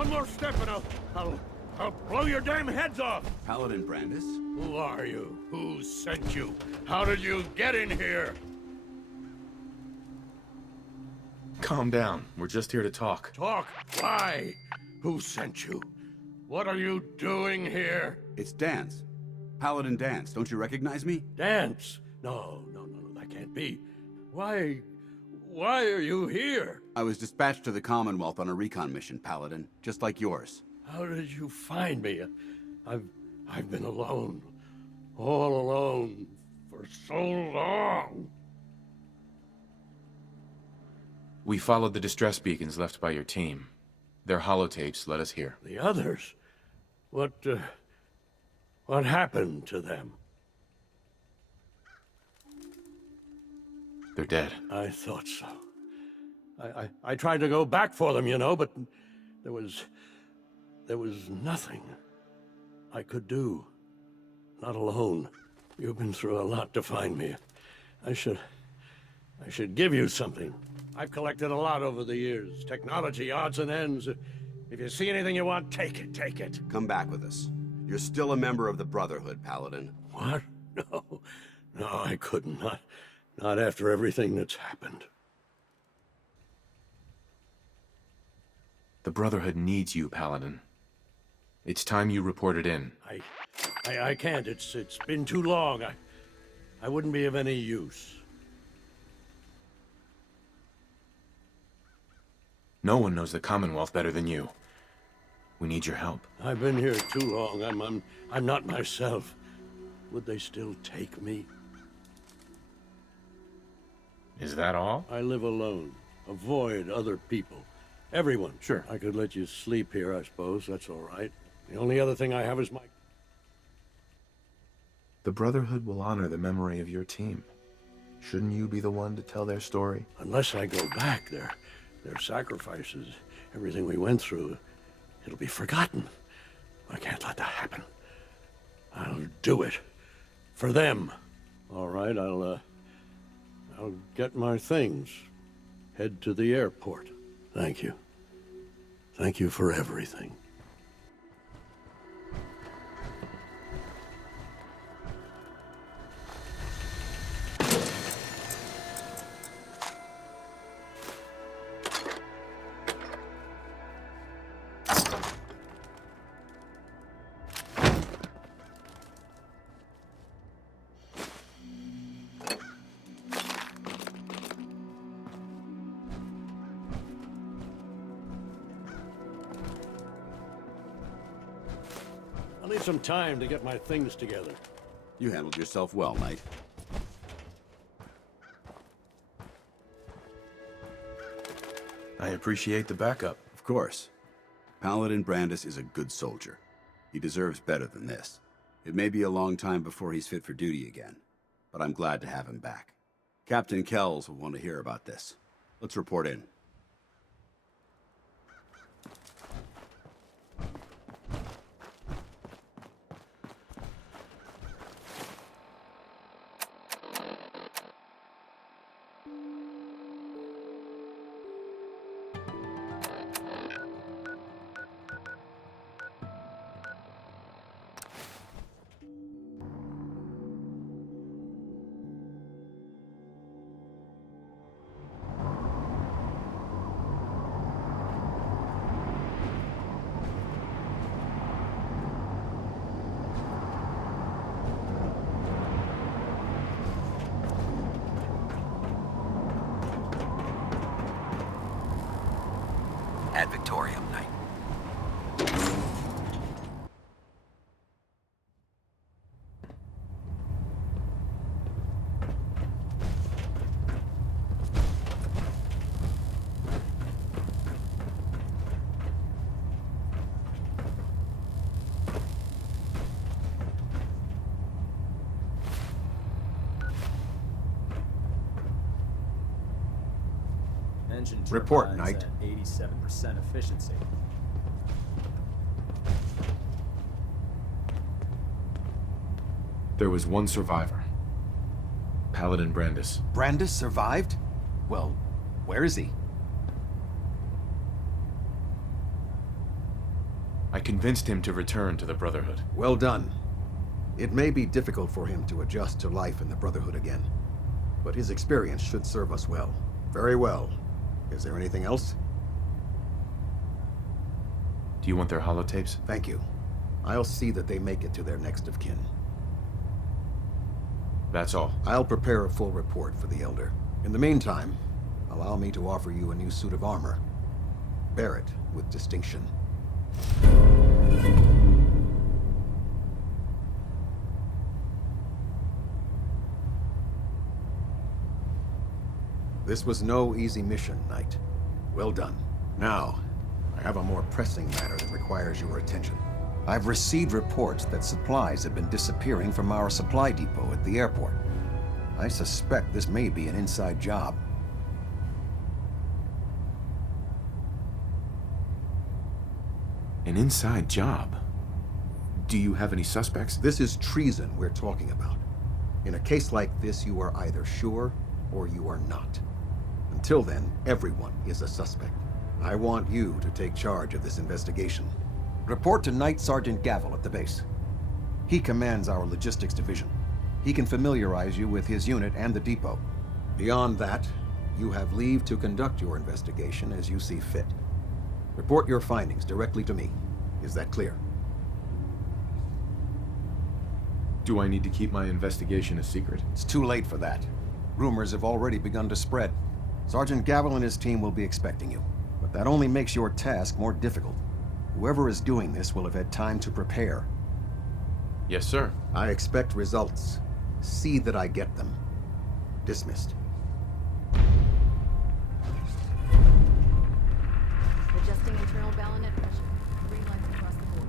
One more step and I'll blow your damn heads off! Paladin Brandis? Who are you? Who sent you? How did you get in here? Calm down. We're just here to talk. Talk? Why? Who sent you? What are you doing here? It's Dance. Paladin Dance. Don't you recognize me? Dance? No, that can't be. Why are you here? I was dispatched to the Commonwealth on a recon mission, Paladin, just like yours. How did you find me? I've been alone. All alone. For so long. We followed the distress beacons left by your team. Their holotapes led us here. The others? What happened to them? They're dead. I thought so. I tried to go back for them, you know, but there was nothing I could do. Not alone. You've been through a lot to find me. I should give you something. I've collected a lot over the years. Technology, odds and ends. If you see anything you want, take it. Come back with us. You're still a member of the Brotherhood, Paladin. What? No, I couldn't. Not after everything that's happened. The Brotherhood needs you, Paladin. It's time you reported in. I can't. It's been too long. I wouldn't be of any use. No one knows the Commonwealth better than you. We need your help. I've been here too long. I'm not myself. Would they still take me? Is that all? I live alone. Avoid other people. Everyone. Sure. I could let you sleep here, I suppose. That's all right. The only other thing I have is my... The Brotherhood will honor the memory of your team. Shouldn't you be the one to tell their story? Unless I go back, their sacrifices, everything we went through, it'll be forgotten. I can't let that happen. I'll do it. For them. All right, I'll get my things. Head to the airport. Thank you. Thank you for everything. I'll need some time to get my things together. You handled yourself well, Knight. I appreciate the backup. Of course. Paladin Brandis is a good soldier. He deserves better than this. It may be a long time before he's fit for duty again, but I'm glad to have him back. Captain Kells will want to hear about this. Let's report in. Ad Victoriam, Knight. Engine Report, turbines Knight. at 87% efficiency. There was one survivor. Paladin Brandis. Brandis survived? Well, where is he? I convinced him to return to the Brotherhood. Well done. It may be difficult for him to adjust to life in the Brotherhood again, but his experience should serve us well. Very well. Is there anything else? Do you want their holotapes? Thank you. I'll see that they make it to their next of kin. That's all. I'll prepare a full report for the Elder. In the meantime, allow me to offer you a new suit of armor. Bear it with distinction. This was no easy mission, Knight. Well done. Now, I have a more pressing matter that requires your attention. I've received reports that supplies have been disappearing from our supply depot at the airport. I suspect this may be an inside job. An inside job? Do you have any suspects? This is treason we're talking about. In a case like this, you are either sure or you are not. Until then, everyone is a suspect. I want you to take charge of this investigation. Report to Knight Sergeant Gavel at the base. He commands our logistics division. He can familiarize you with his unit and the depot. Beyond that, you have leave to conduct your investigation as you see fit. Report your findings directly to me. Is that clear? Do I need to keep my investigation a secret? It's too late for that. Rumors have already begun to spread. Sergeant Gavel and his team will be expecting you. But that only makes your task more difficult. Whoever is doing this will have had time to prepare. Yes, sir. I expect results. See that I get them. Dismissed. Adjusting internal baronet pressure. Green lights across the board.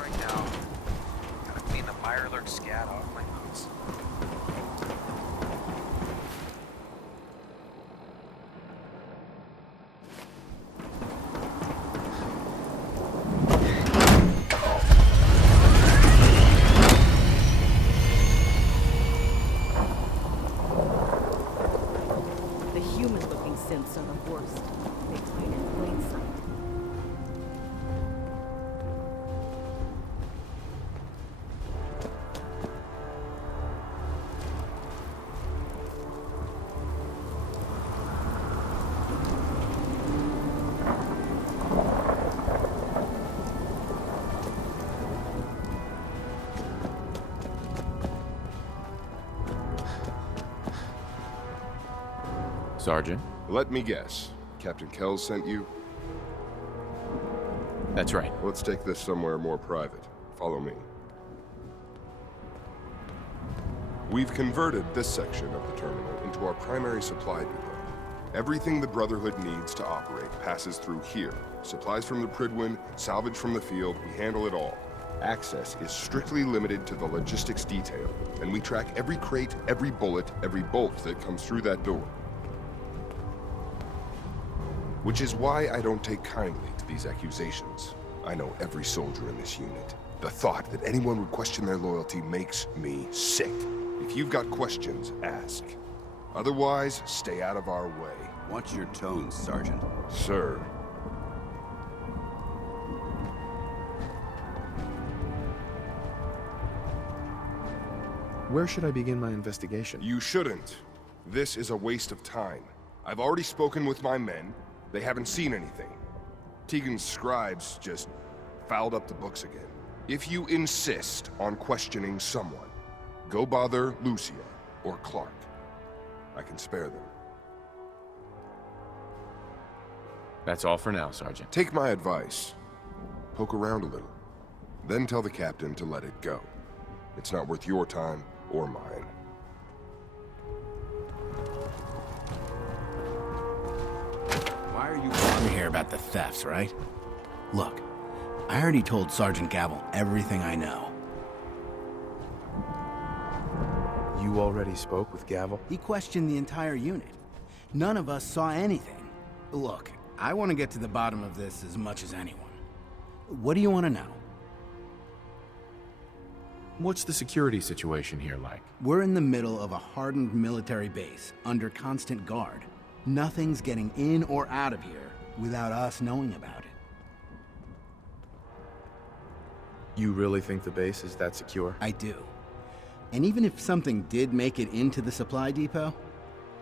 Right now, gotta clean the Mirelurk scat off my boots. The human-looking synths are the worst. They hide in plain sight. Sergeant? Let me guess. Captain Kells sent you? That's right. Let's take this somewhere more private. Follow me. We've converted this section of the terminal into our primary supply depot. Everything the Brotherhood needs to operate passes through here. Supplies from the Pridwin, salvage from the field, we handle it all. Access is strictly limited to the logistics detail, and we track every crate, every bullet, every bolt that comes through that door. Which is why I don't take kindly to these accusations. I know every soldier in this unit. The thought that anyone would question their loyalty makes me sick. If you've got questions, ask. Otherwise, stay out of our way. Watch your tones, Sergeant. Sir. Where should I begin my investigation? You shouldn't. This is a waste of time. I've already spoken with my men. They haven't seen anything. Tegan's scribes just fouled up the books again. If you insist on questioning someone, go bother Lucia. or Clark. I can spare them. That's all for now, Sergeant. Take my advice. Poke around a little. Then tell the captain to let it go. It's not worth your time or mine. Why are you calling me here about the thefts, right? Look, I already told Sergeant Gavel everything I know. You already spoke with Gavel? He questioned the entire unit. None of us saw anything. Look, I want to get to the bottom of this as much as anyone. What do you want to know? What's the security situation here like? We're in the middle of a hardened military base, under constant guard. Nothing's getting in or out of here without us knowing about it. You really think the base is that secure? I do. And even if something did make it into the supply depot,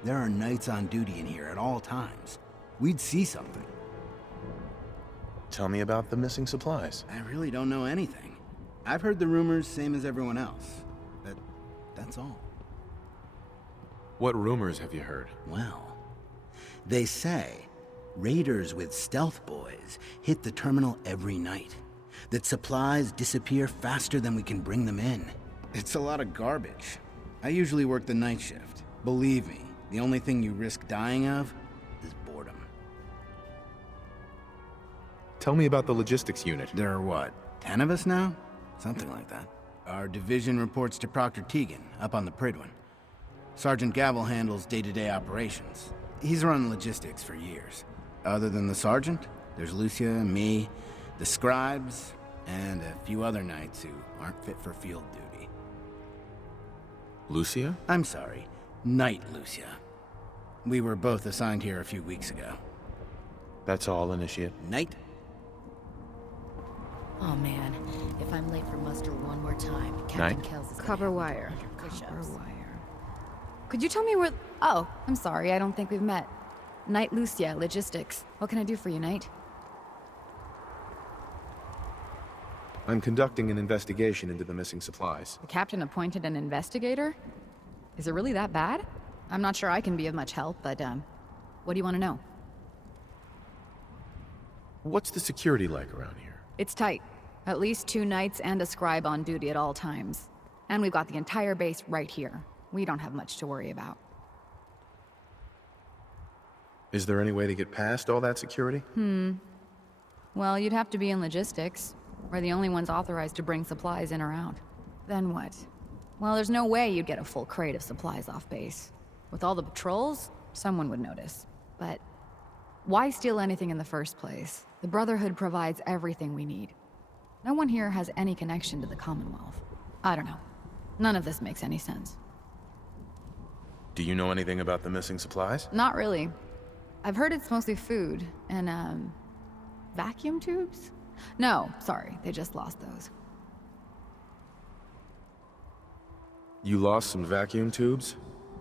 there are knights on duty in here at all times. We'd see something. Tell me about the missing supplies. I really don't know anything. I've heard the rumors, same as everyone else. That's all. What rumors have you heard? Well, they say raiders with stealth boys hit the terminal every night. That supplies disappear faster than we can bring them in. It's a lot of garbage. I usually work the night shift. Believe me, the only thing you risk dying of is boredom. Tell me about the logistics unit. There are what, 10 of us now? Something like that. Our division reports to Proctor Teagan, up on the Pridwin. Sergeant Gavel handles day-to-day operations. He's run logistics for years. Other than the sergeant, there's Lucia, me, the scribes, and a few other knights who aren't fit for field duty. Lucia? I'm sorry, Knight Lucia. We were both assigned here a few weeks ago. That's all, Initiate? Knight? Oh man, if I'm late for muster one more time, Captain Night. Kells is gonna Copper have me wire. under push-ups. Copper wire. Could you tell me where... Oh, I'm sorry, I don't think we've met. Knight Lucia, Logistics. What can I do for you, Knight? I'm conducting an investigation into the missing supplies. The captain appointed an investigator? Is it really that bad? I'm not sure I can be of much help, but, what do you want to know? What's the security like around here? It's tight. At least 2 knights and a scribe on duty at all times. And we've got the entire base right here. We don't have much to worry about. Is there any way to get past all that security? Well, you'd have to be in logistics. We're the only ones authorized to bring supplies in or out. Then what? Well, there's no way you'd get a full crate of supplies off base. With all the patrols, someone would notice. But why steal anything in the first place? The Brotherhood provides everything we need. No one here has any connection to the Commonwealth. I don't know. None of this makes any sense. Do you know anything about the missing supplies? Not really. I've heard it's mostly food and, vacuum tubes? No, sorry, they just lost those. You lost some vacuum tubes?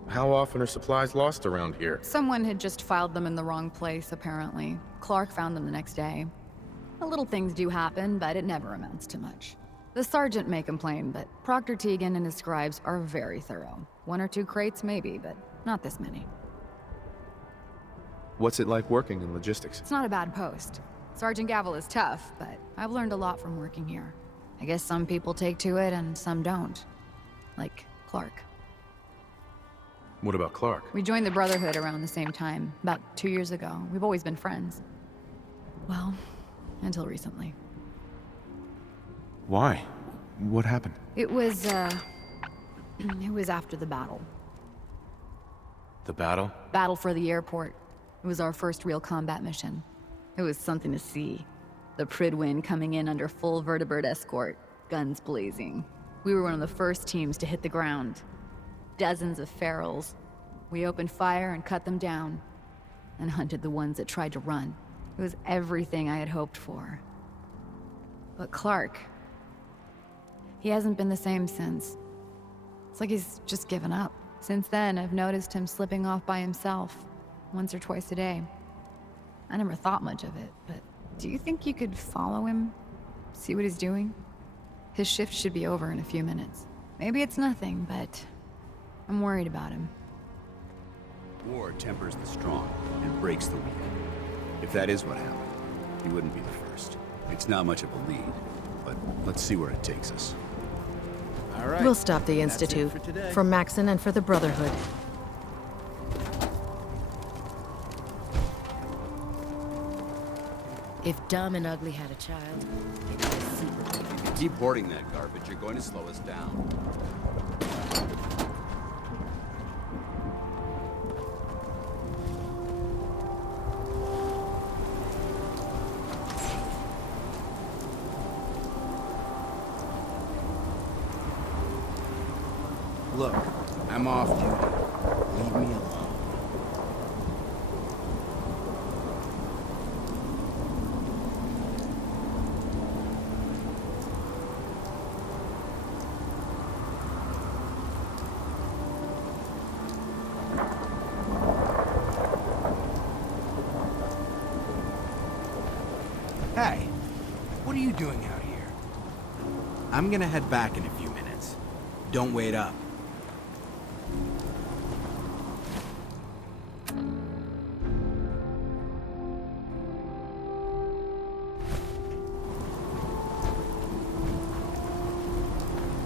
How often are supplies lost around here? Someone had just filed them in the wrong place, apparently. Clark found them the next day. Little things do happen, but it never amounts to much. The sergeant may complain, but Proctor Teagan and his scribes are very thorough. 1 or 2 crates, maybe, but not this many. What's it like working in logistics? It's not a bad post. Sergeant Gavel is tough, but I've learned a lot from working here. I guess some people take to it and some don't. Like Clark. What about Clark? We joined the Brotherhood around the same time, about 2 years ago. We've always been friends. Well, until recently. Why? What happened? It was after the battle. The battle? Battle for the airport. It was our first real combat mission. It was something to see. The Pridwin coming in under full vertebrate escort, guns blazing. We were one of the first teams to hit the ground. Dozens of ferals. We opened fire and cut them down, and hunted the ones that tried to run. It was everything I had hoped for. But Clark, he hasn't been the same since. It's like he's just given up. Since then, I've noticed him slipping off by himself, once or twice a day. I never thought much of it, but do you think you could follow him? See what he's doing? His shift should be over in a few minutes. Maybe it's nothing, but I'm worried about him. War tempers the strong and breaks the weak. If that is what happened, he wouldn't be the first. It's not much of a lead, but let's see where it takes us. All right. We'll stop the That's it Institute. for today. For Maxon and for the Brotherhood. If Dumb and Ugly had a child, it was secretly. If you keep hoarding that garbage, you're going to slow us down. Look, I'm off duty. Leave me alone. Hey, what are you doing out here? I'm gonna head back in a few minutes. Don't wait up.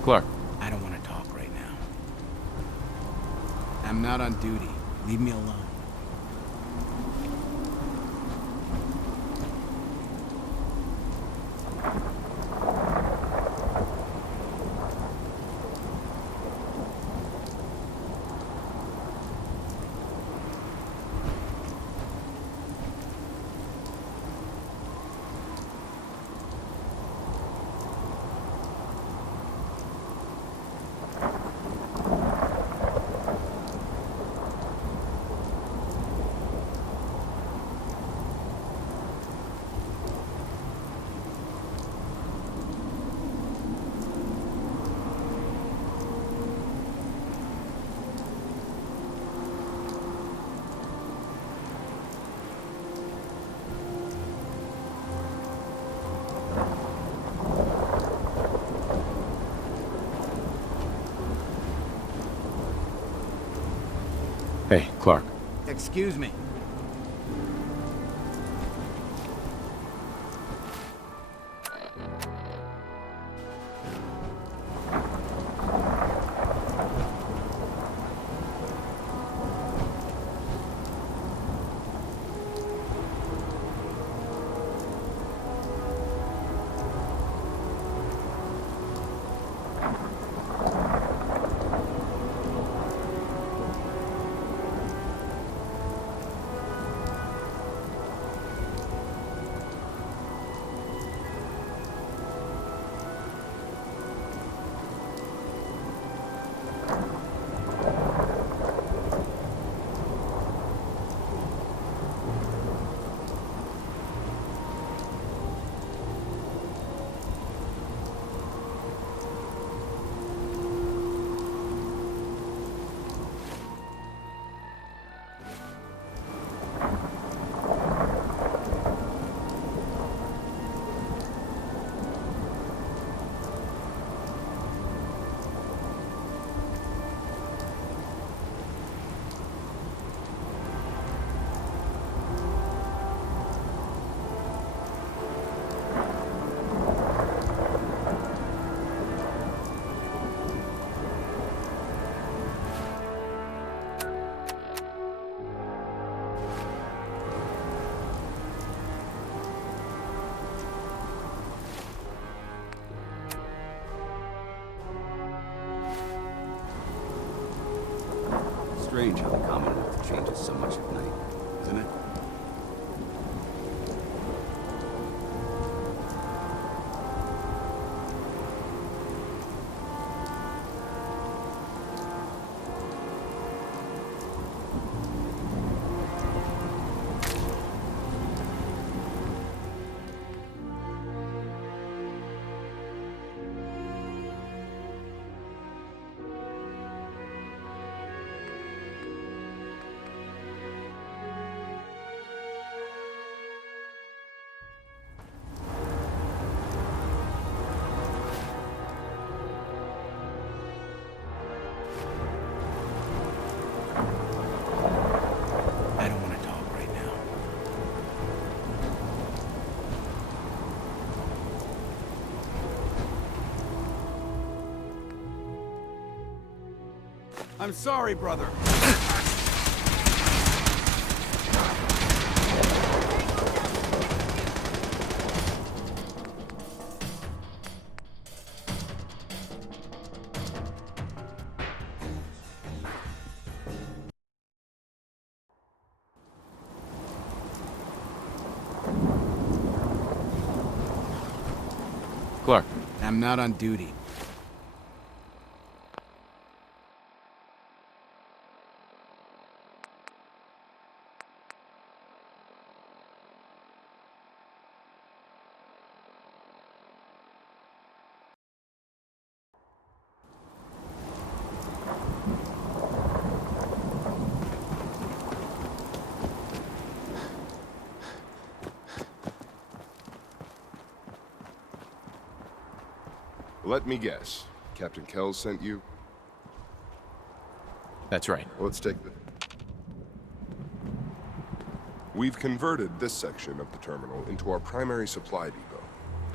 Clark, I don't want to talk right now. I'm not on duty. Leave me alone. hey, Clark. Excuse me. Strange how the Commonwealth changes so much at night, isn't it? I'm sorry, brother. Clark, I'm not on duty. Let me guess. Captain Kells sent you? that's right. Let's take the... We've converted this section of the terminal into our primary supply depot.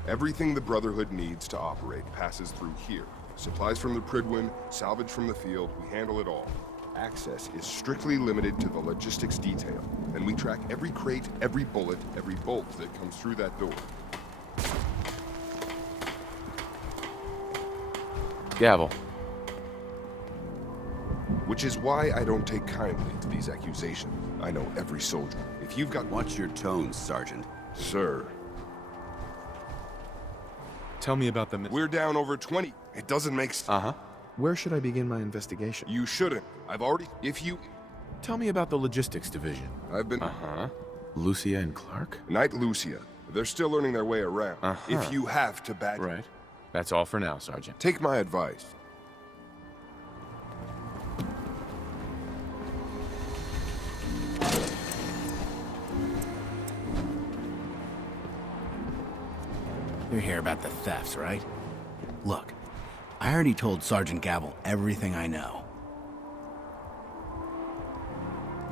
Everything the Brotherhood needs to operate passes through here. Supplies from the Pridwin, salvage from the field, we handle it all. Access is strictly limited to the logistics detail, and we track every crate, every bullet, every bolt that comes through that door. Gavel. Which is why I don't take kindly to these accusations. I know every soldier. If you've got... Watch your tone, Sergeant. Sir. Tell me about the... We're down over 20. It doesn't make sense. Uh-huh. Where should I begin my investigation? You shouldn't. I've already... If you... Tell me about the logistics division. I've been... Uh-huh. Lucia and Clark? Knight Lucia. They're still learning their way around. Uh-huh. If you have to badge... Right. That's all for now, Sergeant. Take my advice. You're here about the thefts, right? Look, I already told Sergeant Gavel everything I know.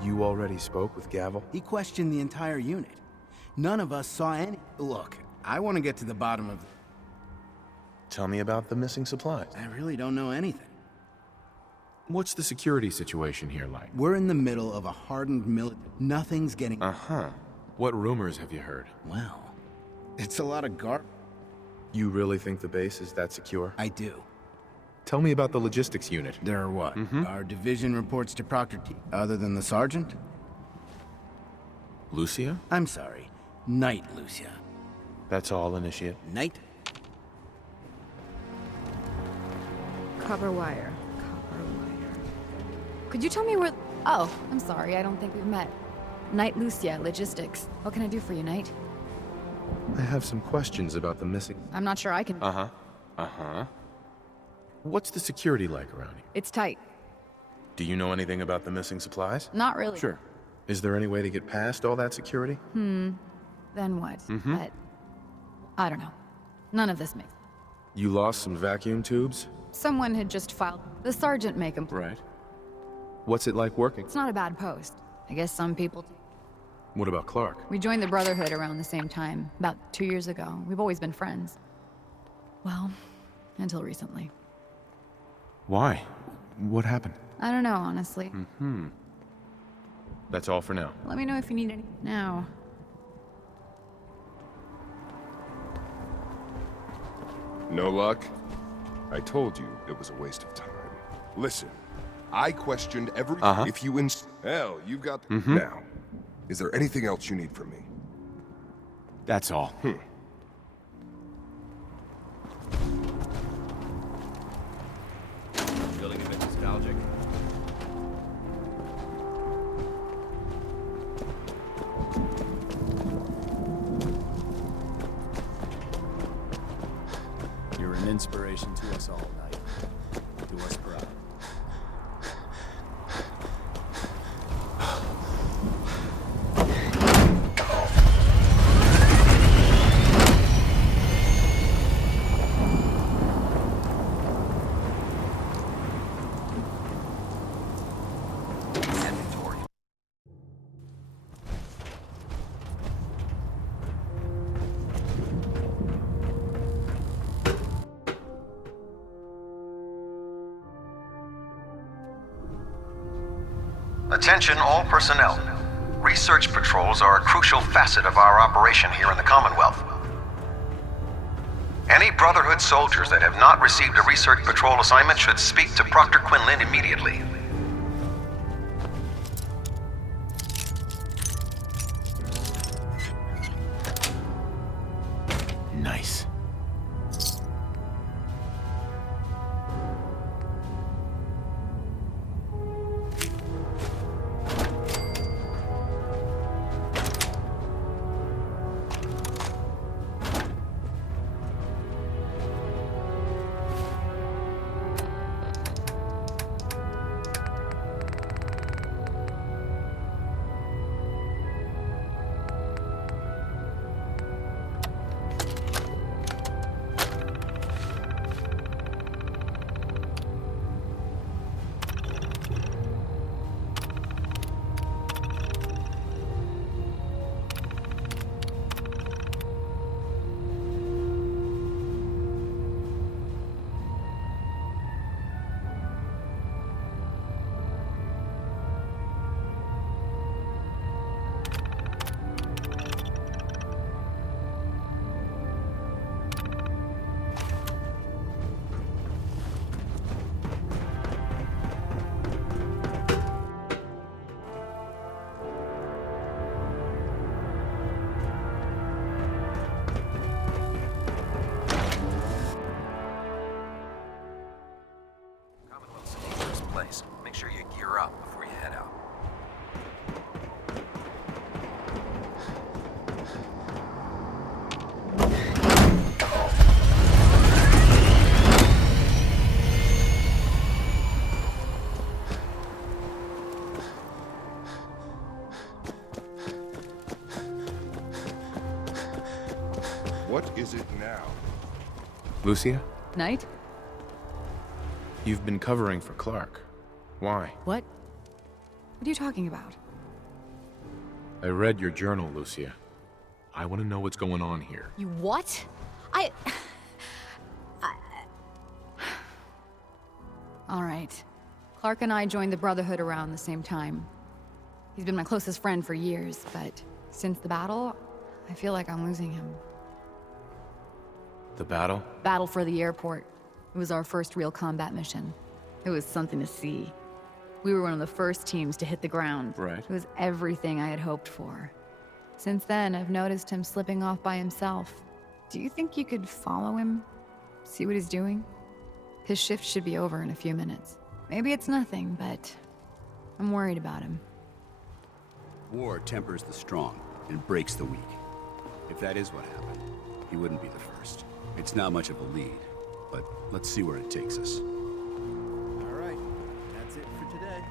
You already spoke with Gavel? He questioned the entire unit. None of us saw any... Look, I want to get to the bottom of... Tell me about the missing supplies. I really don't know anything. What's the security situation here like? We're in the middle of a hardened military. Nothing's getting... Uh-huh. What rumors have you heard? Well, it's a lot of garbage. You really think the base is that secure? I do. Tell me about the logistics unit. There are what? Our division reports to Pt. Other than the sergeant? Lucia? I'm sorry. Knight Lucia. That's all, Initiate. Knight? Copper wire. Copper wire. Could you tell me where... Oh, I'm sorry. I don't think we've met. Knight Lucia, Logistics. What can I do for you, Knight? I have some questions about the missing... I'm not sure I can... Uh-huh. Uh-huh. What's the security like around here? It's tight. Do you know anything about the missing supplies? Not really. Sure. Is there any way to get past all that security? Then what? But... I don't know. None of this makes... You lost some vacuum tubes? Someone had just filed... The sergeant may complain. Right. What's it like working? It's not a bad post. I guess some people... What about Clark? We joined the Brotherhood around the same time, about 2 years ago. We've always been friends. Well, until recently. Why? What happened? I don't know, honestly. That's all for now. Let me know if you need any... Now. No luck? I told you it was a waste of time. Listen, I questioned every... If you Hell, you've got... Now, is there anything else you need from me? That's all. Feeling a bit nostalgic? You're an inspiration to us all, Knight. Do us proud. Attention all personnel. Research patrols are a crucial facet of our operation here in the Commonwealth. Any Brotherhood soldiers that have not received a research patrol assignment should speak to Proctor Quinlan immediately. Nice. Make sure you gear up before you head out. What is it now? Lucia? Knight? You've been covering for Clark. Why? What? What are you talking about? I read your journal, Lucia. I want to know what's going on here. You what? All right. Clark and I joined the Brotherhood around the same time. He's been my closest friend for years, but since the battle, I feel like I'm losing him. The battle? Battle for the airport. It was our first real combat mission. It was something to see. We were one of the first teams to hit the ground. Right. It was everything I had hoped for. Since then, I've noticed him slipping off by himself. Do you think you could follow him? See what he's doing? His shift should be over in a few minutes. Maybe it's nothing, but I'm worried about him. War tempers the strong and breaks the weak. If that is what happened, he wouldn't be the first. It's not much of a lead, but let's see where it takes us. All right, that's it for today.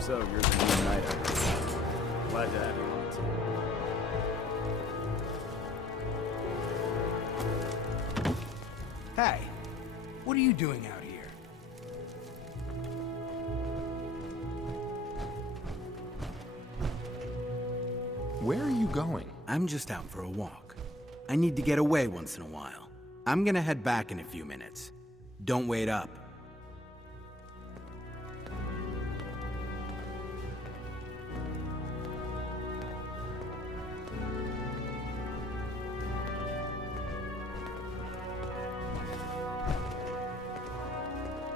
So, you're the new knight, I guess. Glad to have you on, too. Hey, what are you doing out here? Where are you going? I'm just out for a walk. I need to get away once in a while. I'm gonna head back in a few minutes. Don't wait up.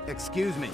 Excuse me.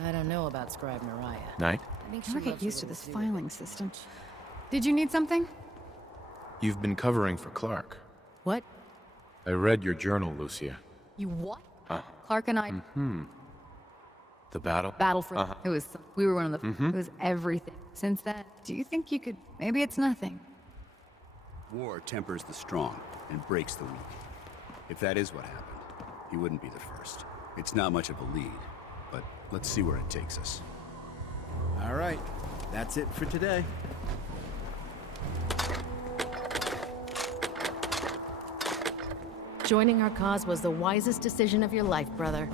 I don't know about Scribe Mariah. Knight? I think Never she get loves a used to little this zoo filing with system. Did you need something? You've been covering for Clark. What? I read your journal, Lucia. You what? Huh. Clark and I The battle? battle for. It was. We were one of the. It was everything. Since then, do you think you could? Maybe it's nothing. War tempers the strong and breaks the weak. If that is what happened, he wouldn't be the first. It's not much of a lead, but let's see where it takes us. All right, that's it for today. Joining our cause was the wisest decision of your life, brother.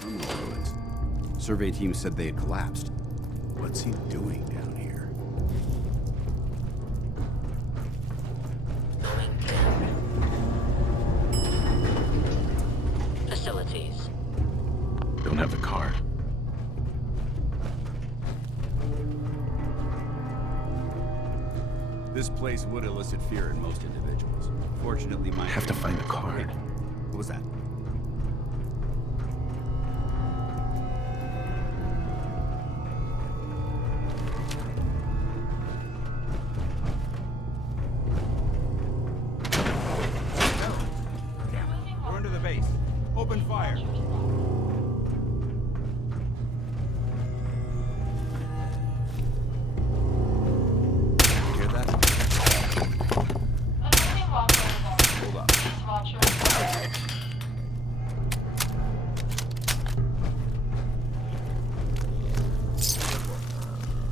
Terminal ruins. Survey team said they had collapsed. What's he doing down here? Facilities. Don't have the card. This place would elicit fear in most individuals. Fortunately, my... I have to find the card. What was that? We're under the base. Open fire. Hear that? Hold up.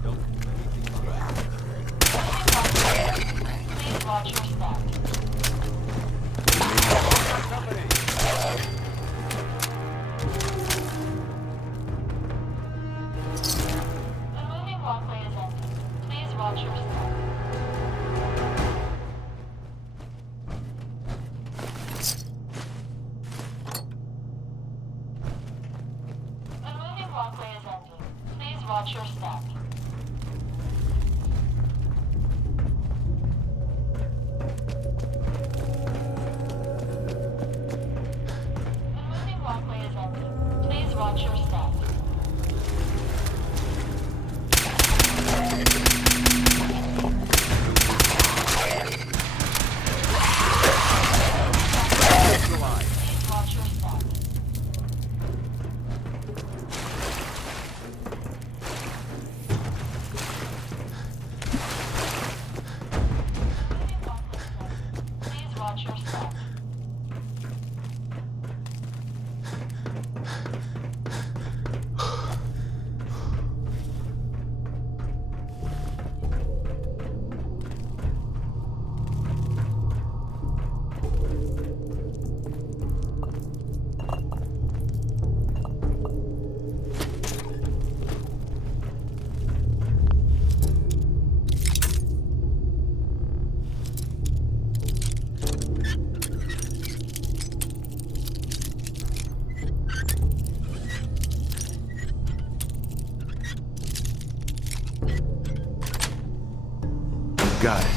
Don't do anything wrong. Please watch your step. Company. The moving walkway is empty. Please watch your step. The moving walkway is empty. Please watch your step. The moving walkway is empty. Please watch your step. Please watch your step. Please watch your step. Got it.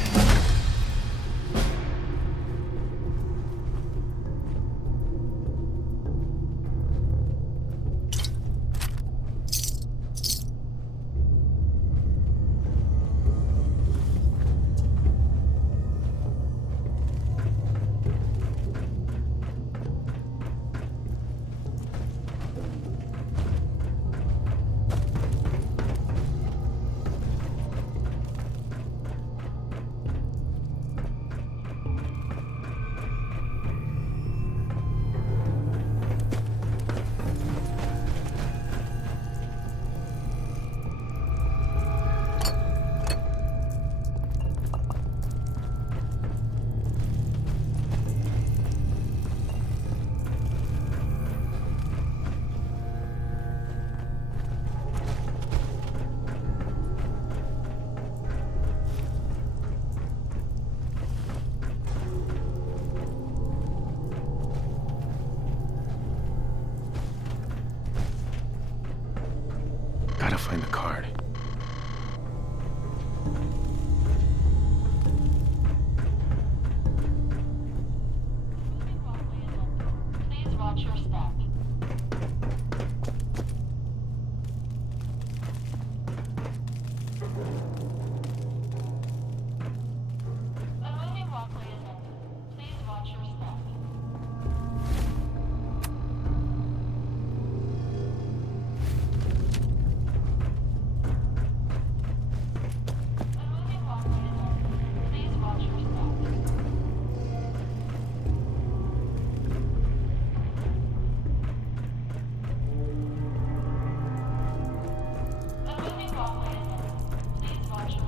Gotta find the card. Moving walkway is empty. Please watch your step. The moving walkway is empty. Please watch your step. The moving walkway is empty. Please watch your step. The moving walkway is empty. Please watch your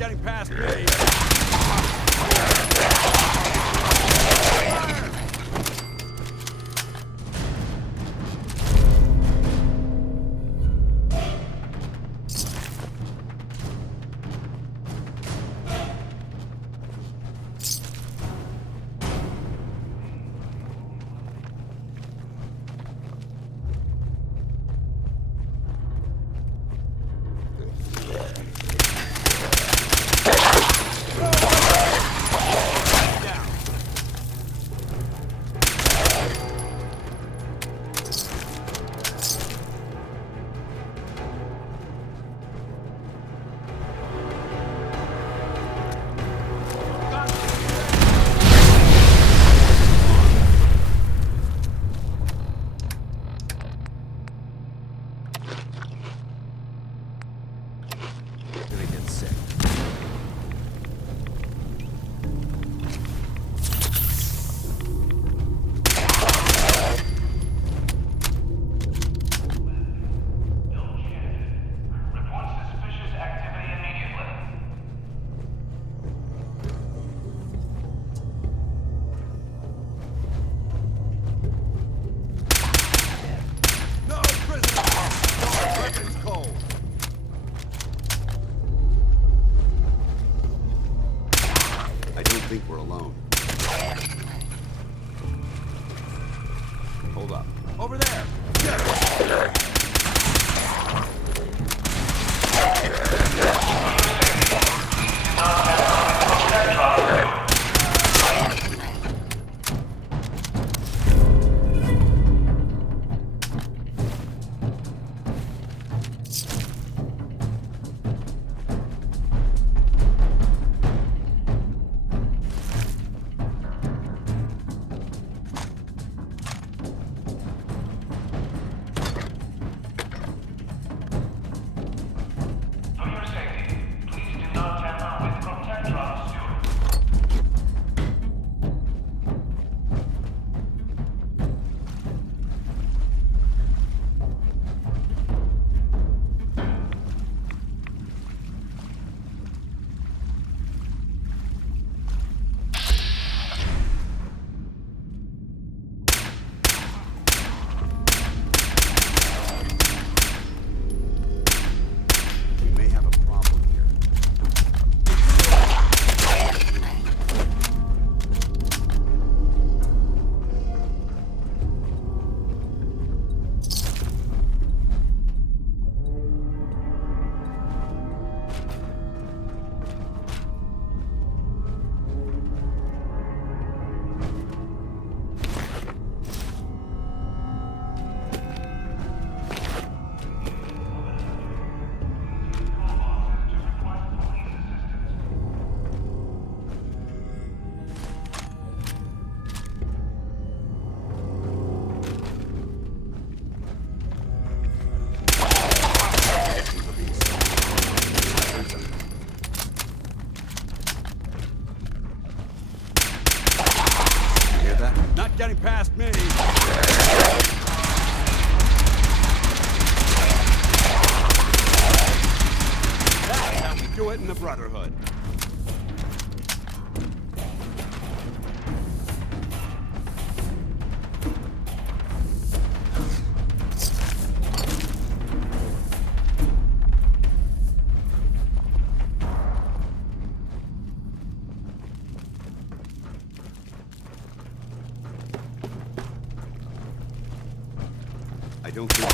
getting past me. Gonna get sick. No prisoners! Weapons cold! I don't think we're alone. Hold up. Over there! We may have a problem here. Hear that? Not getting past me! That's how we do it in the Brotherhood. I don't think...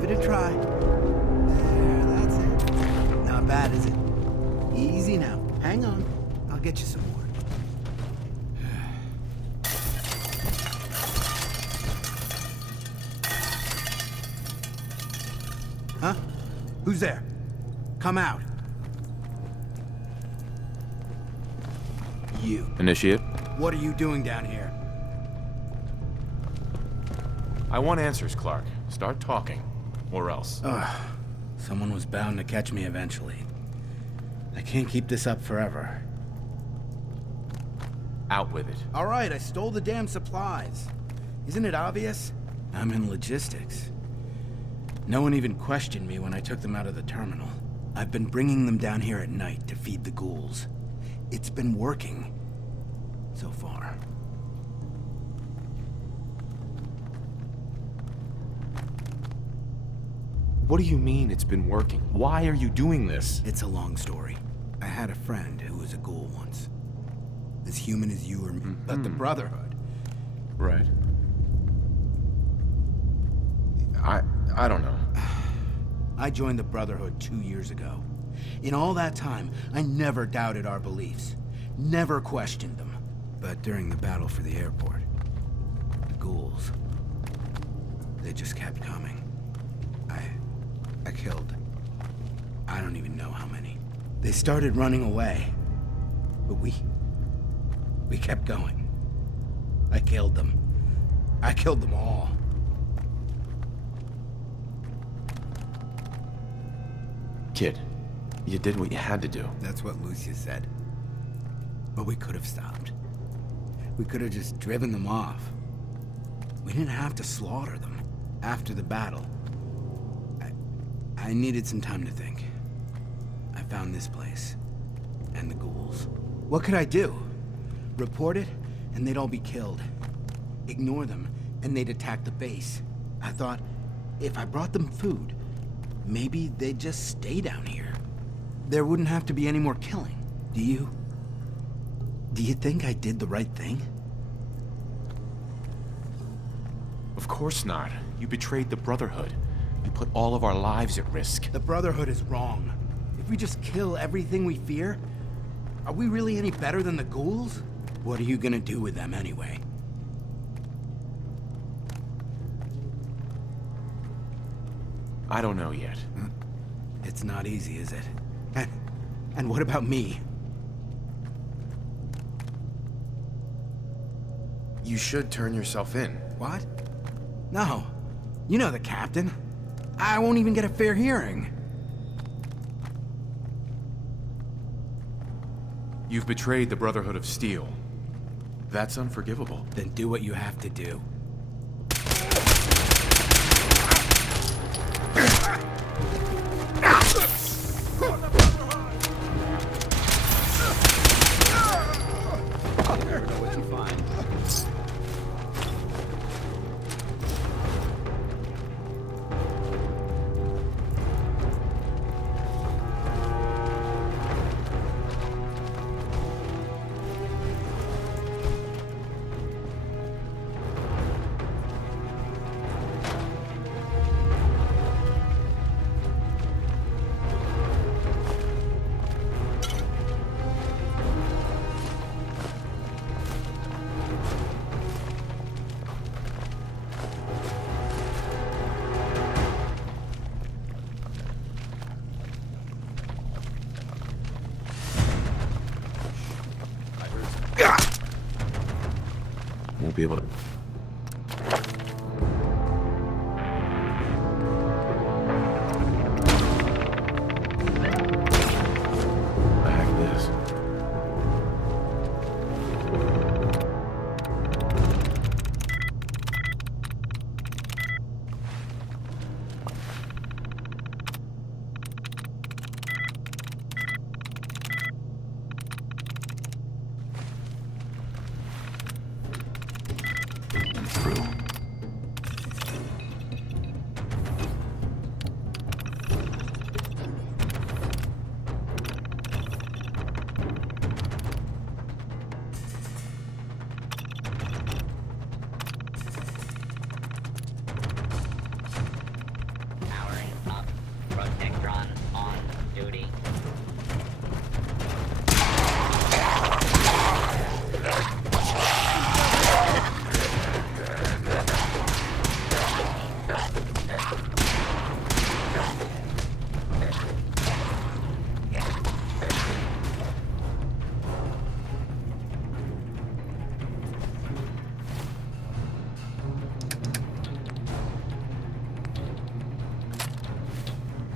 Give it a try. There, that's it. Not bad, is it? Easy now. Hang on. I'll get you some more. Huh? Who's there? Come out. You. Initiate. What are you doing down here? I want answers, Clark. Start talking. Or else. Someone was bound to catch me eventually. I can't keep this up forever. Out with it. All right, I stole the damn supplies. Isn't it obvious? I'm in logistics. No one even questioned me when I took them out of the terminal. I've been bringing them down here at night to feed the ghouls. It's been working. So far. What do you mean it's been working? Why are you doing this? It's a long story. I had a friend who was a ghoul once. As human as you or me, but the Brotherhood. Right. I don't know. I joined the Brotherhood 2 years ago. In all that time, I never doubted our beliefs. Never questioned them. But during the battle for the airport, the ghouls, they just kept coming. I killed, I don't even know how many. They started running away, but we kept going. I killed them. I killed them all. Kid, you did what you had to do. That's what Lucia said. But we could have stopped. We could have just driven them off. We didn't have to slaughter them. After the battle, I needed some time to think. I found this place. And the ghouls. What could I do? Report it, and they'd all be killed. Ignore them, and they'd attack the base. I thought, if I brought them food, maybe they'd just stay down here. There wouldn't have to be any more killing. Do you think I did the right thing? Of course not. You betrayed the Brotherhood. You put all of our lives at risk. The Brotherhood is wrong. If we just kill everything we fear, are we really any better than the ghouls? What are you gonna do with them anyway? I don't know yet. It's not easy, is it? And what about me? You should turn yourself in. What? No. You know the captain. I won't even get a fair hearing. You've betrayed the Brotherhood of Steel. That's unforgivable. Then do what you have to do. Won't be able to... Back this. duty.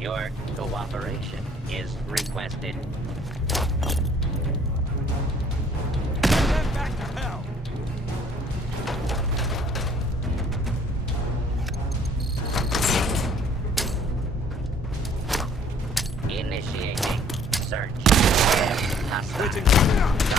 Your cooperation is requested. Back to hell! Initiating search. Hostile. Target.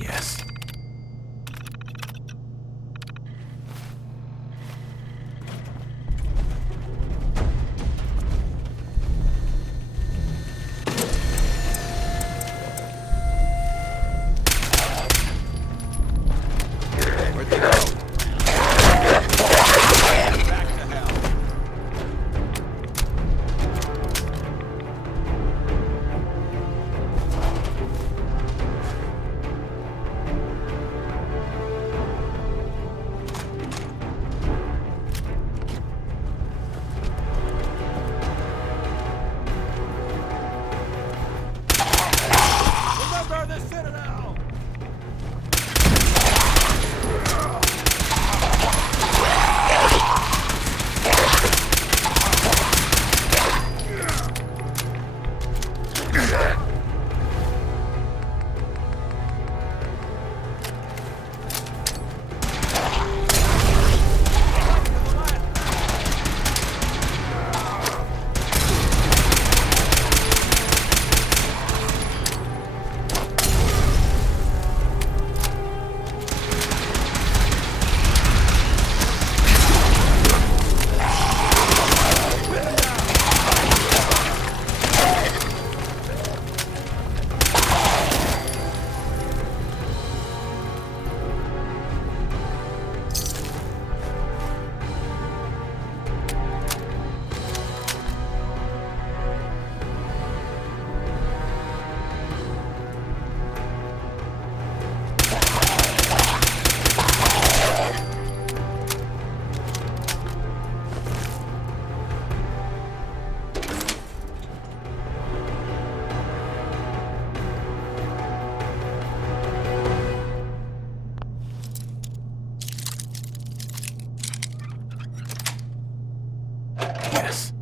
Yes. Where'd they go? Back to hell. Remember the Citadel! Yes.